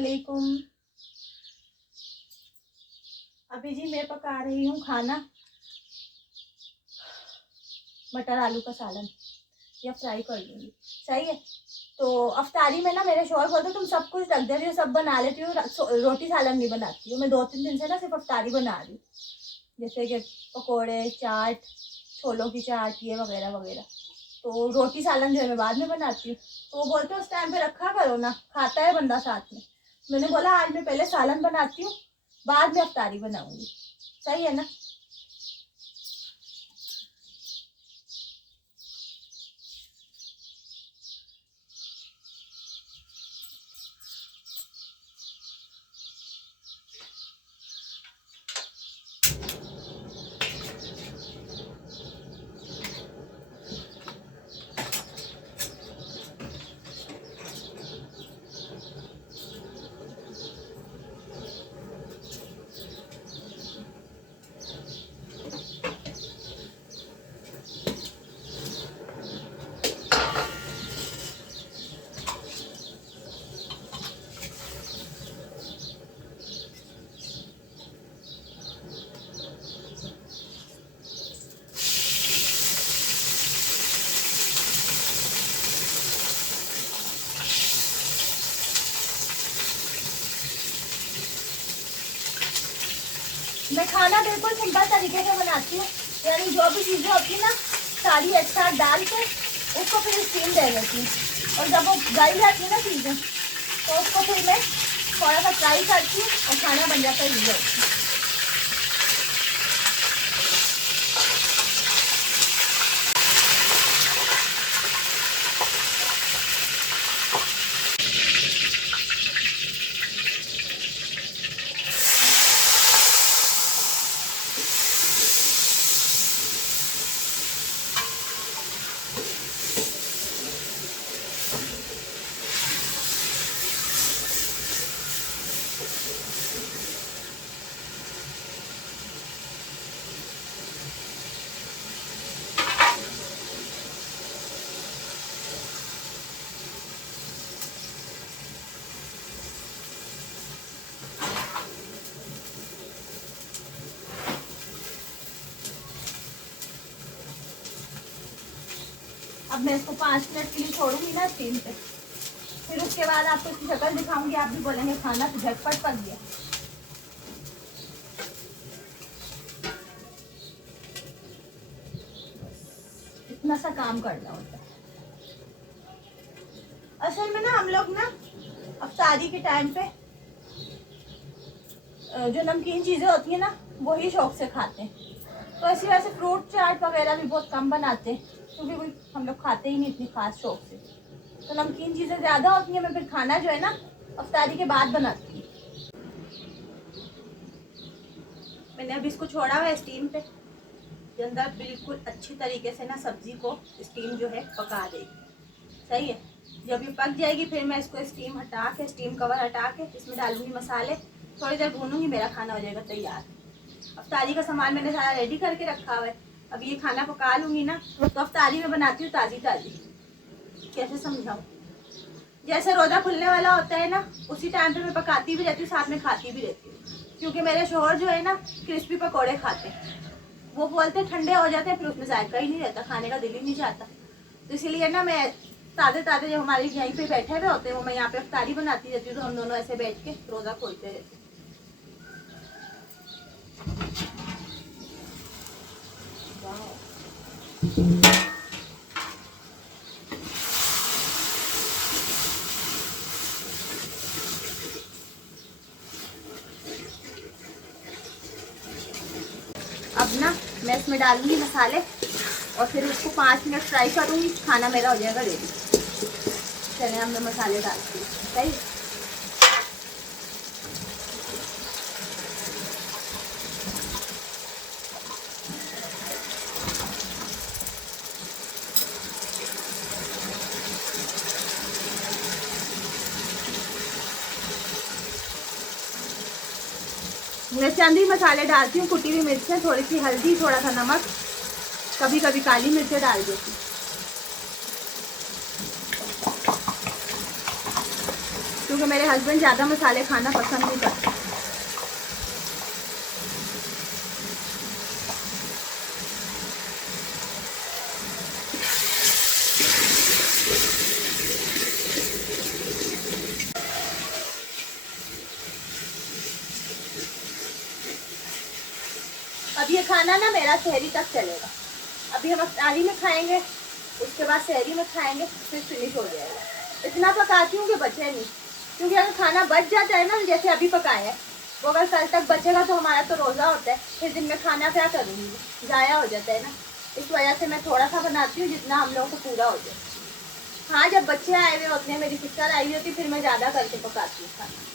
वालेकुम। अभी जी मैं पका रही हूँ खाना, मटर आलू का सालन, या फ्राई कर लूँगी। सही है। तो अफ्तारी में ना मेरे शौहर बोलते तुम सब कुछ रख दे रही हो, सब बना लेती हो, रोटी सालन नहीं बनाती हो। मैं 2-3 दिन से ना सिर्फ अफ्तारी बना रही हूँ, जैसे कि पकोड़े, चाट, छोलों की चाट, ये वगैरह वगैरह। तो रोटी सालन जो है मैं बाद में बनाती हूँ। तो वो बोलते उस टाइम पे रखा करो ना, खाता है बंदा साथ में। मैंने बोला आज मैं पहले सालन बनाती हूँ, बाद में अफ्तारी बनाऊंगी। सही है ना। मैं खाना बिल्कुल सिंपल तरीके से बनाती हूँ, यानी जो भी चीज़ें होती है ना सारी एक साथ डाल के उसको फिर स्टीम दे देती हूँ, और जब वो गल जाती है ना चीज़ें तो उसको फिर मैं थोड़ा सा फ्राई करती हूँ और खाना बन जाता है ईजी। अब मैं इसको 5 मिनट के लिए छोड़ूंगी ना स्टीम पे, फिर उसके बाद आपको इसकी शक्ल दिखाऊंगी, आप भी बोलेंगे खाना तो झटपट पक गया। इतना सा काम करना होता है। असल में ना हम लोग ना अफ्तारी के टाइम पे जो नमकीन चीज़ें होती हैं ना वही शौक से खाते हैं। तो ऐसी वैसे फ्रूट चाट वगैरह भी बहुत कम बनाते हैं, क्योंकि कोई हम लोग खाते ही नहीं इतनी खास शौक से। तो नमकीन चीज़ें ज़्यादा होती हैं, मैं फिर खाना जो है ना अफ्तारी के बाद बनाती हूँ। मैंने अभी इसको छोड़ा हुआ है स्टीम पे, के अंदर बिल्कुल अच्छी तरीके से ना सब्जी को स्टीम जो है पका देगी। सही है। जब ये पक जाएगी फिर मैं इसको स्टीम हटा के, स्टीम कवर हटा के इसमें डालूंगी मसाले, थोड़ी देर भूनूंगी, मेरा खाना हो जाएगा तैयार। अफ्तारी का सामान मैंने सारा रेडी करके रखा हुआ है। अब ये खाना पका लूंगी ना तो अफ्तारी में बनाती हूँ ताज़ी ताज़ी। कैसे समझाऊँ, जैसे रोज़ा खुलने वाला होता है ना उसी टाइम पे मैं पकाती भी रहती हूँ, साथ में खाती भी रहती हूँ। क्योंकि मेरे शोहर जो है ना क्रिस्पी पकौड़े खाते हैं, वो बोलते ठंडे हो जाते हैं फिर उसमें जायका ही नहीं रहता, खाने का दिल ही नहीं चाहता। तो इसलिए ना मैं ताज़े ताज़े जो हमारे यहीं पे बैठे हुए होते हैं वो मैं यहाँ पे अफ्तारी बनाती रहती हूँ, तो हम दोनों ऐसे बैठ के रोज़ा खोलते रहते हैं। अब ना मैं इसमें डालूंगी मसाले और फिर उसको 5 मिनट फ्राई करूंगी, खाना मेरा हो जाएगा रेडी। चले हम मैं मसाले डालती हूँ। सही। मैं चंद ही मसाले डालती हूँ, कुटी हुई मिर्चें, थोड़ी सी हल्दी, थोड़ा सा नमक, कभी कभी काली मिर्चें डाल देती हूँ। क्योंकि मेरे हस्बैंड ज़्यादा मसाले खाना पसंद नहीं करते। अब ये खाना ना मेरा सहरी तक चलेगा। अभी हम अफ्तारी में खाएंगे, उसके बाद सहरी में खाएंगे, फिर फिनिश हो जाएगा। इतना पकाती हूँ कि बचे नहीं, क्योंकि अगर खाना बच जाता है ना, जैसे अभी पकाया है, वो अगर कल तक बचेगा तो हमारा तो रोज़ा होता है, फिर दिन में खाना क्या करूँगी, ज़ाया हो जाता है ना। इस वजह से मैं थोड़ा सा बनाती हूँ जितना हम लोगों को पूरा हो जाए। हाँ, जब बच्चे आए हुए होते हैं, मेरी सिस्टर आई हुई होती, फिर मैं ज़्यादा करके पकाती हूँ खाना।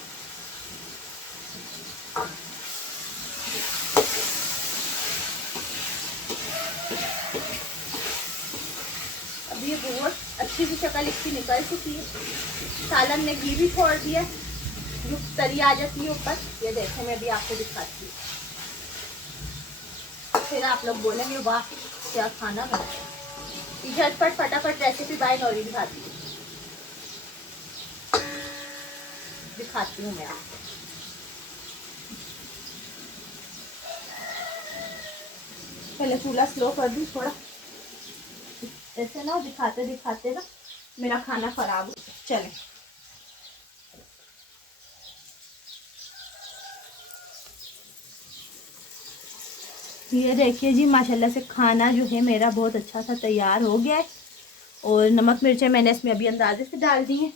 अब ये बहुत अच्छी सी शक्ल इसकी निकल चुकी है। सालन ने घी भी छोड़ दिया, जो तरी आ जाती है ऊपर। ये देखें, मैं भी आपको दिखाती हूँ, फिर आप लोग बोलेंगे वाह क्या खाना बनता है। झटपट फटाफट रेसिपी बाय नौरी दिखाती हूँ, दिखाती हूँ मैं आपको। पहले चूल्हा स्लो कर दूँ थोड़ा, ऐसे ना दिखाते दिखाते ना मेरा खाना खराब हो। चले, ये देखिए जी, माशाल्लाह से खाना जो है मेरा बहुत अच्छा सा तैयार हो गया है। और नमक मिर्चें मैंने इसमें अभी अंदाजे से डाल दी हैं।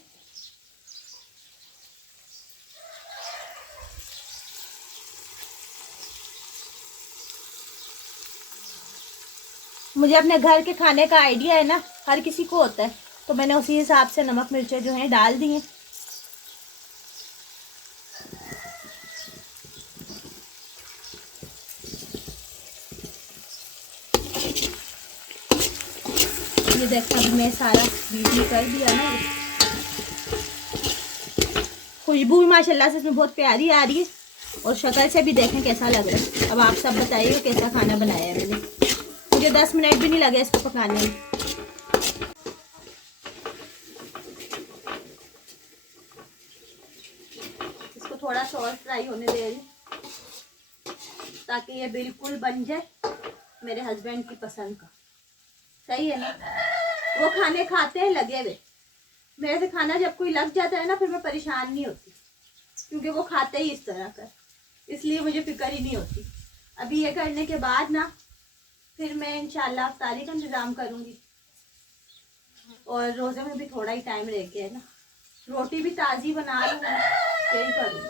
मुझे अपने घर के खाने का आइडिया है ना, हर किसी को होता है, तो मैंने उसी हिसाब से नमक मिर्चें जो हैं डाल दी हैं। ये देखा मैं सारा बीच कर दिया ना। खुशबू भी माशाल्लाह से इसमें बहुत प्यारी आ रही है, और शक्ल से भी देखें कैसा लग रहा है। अब आप सब बताइए कैसा खाना बनाया है मैंने। मुझे 10 मिनट भी नहीं लगे इसको पकाने में। इसको थोड़ा सा और फ्राई होने दे रही, ताकि ये बिल्कुल बन जाए मेरे हस्बैंड की पसंद का। सही है ना, वो खाने खाते हैं लगे हुए। मेरे से खाना जब कोई लग जाता है ना, फिर मैं परेशान नहीं होती, क्योंकि वो खाते ही इस तरह का, इसलिए मुझे फिक्र ही नहीं होती। अभी ये करने के बाद ना फिर मैं इंशाल्लाह अफ्तारी का इंतज़ाम करूँगी। और रोज़े में भी थोड़ा ही टाइम रह गया है ना, रोटी भी ताज़ी बना लूँगी, यही करूँगी।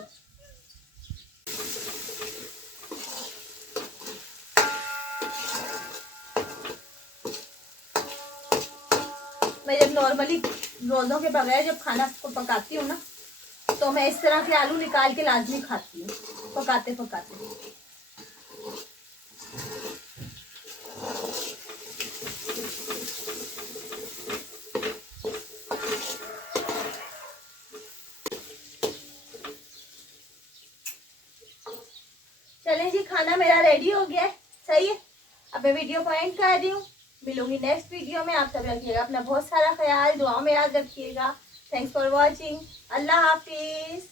मैं जब नॉर्मली रोज़ों के बगैर जब खाना को पकाती हूँ ना, तो मैं इस तरह के आलू निकाल के लाजमी खाती हूँ पकाते पकाते। चलें जी, खाना मेरा रेडी हो गया है। सही है, अब मैं वीडियो को एंड कर रही हूँ। मिलूंगी नेक्स्ट वीडियो में। आप सब रखिएगा अपना बहुत सारा ख्याल, दुआओं में याद रखिएगा। Thanks for watching. अल्लाह हाफिज़।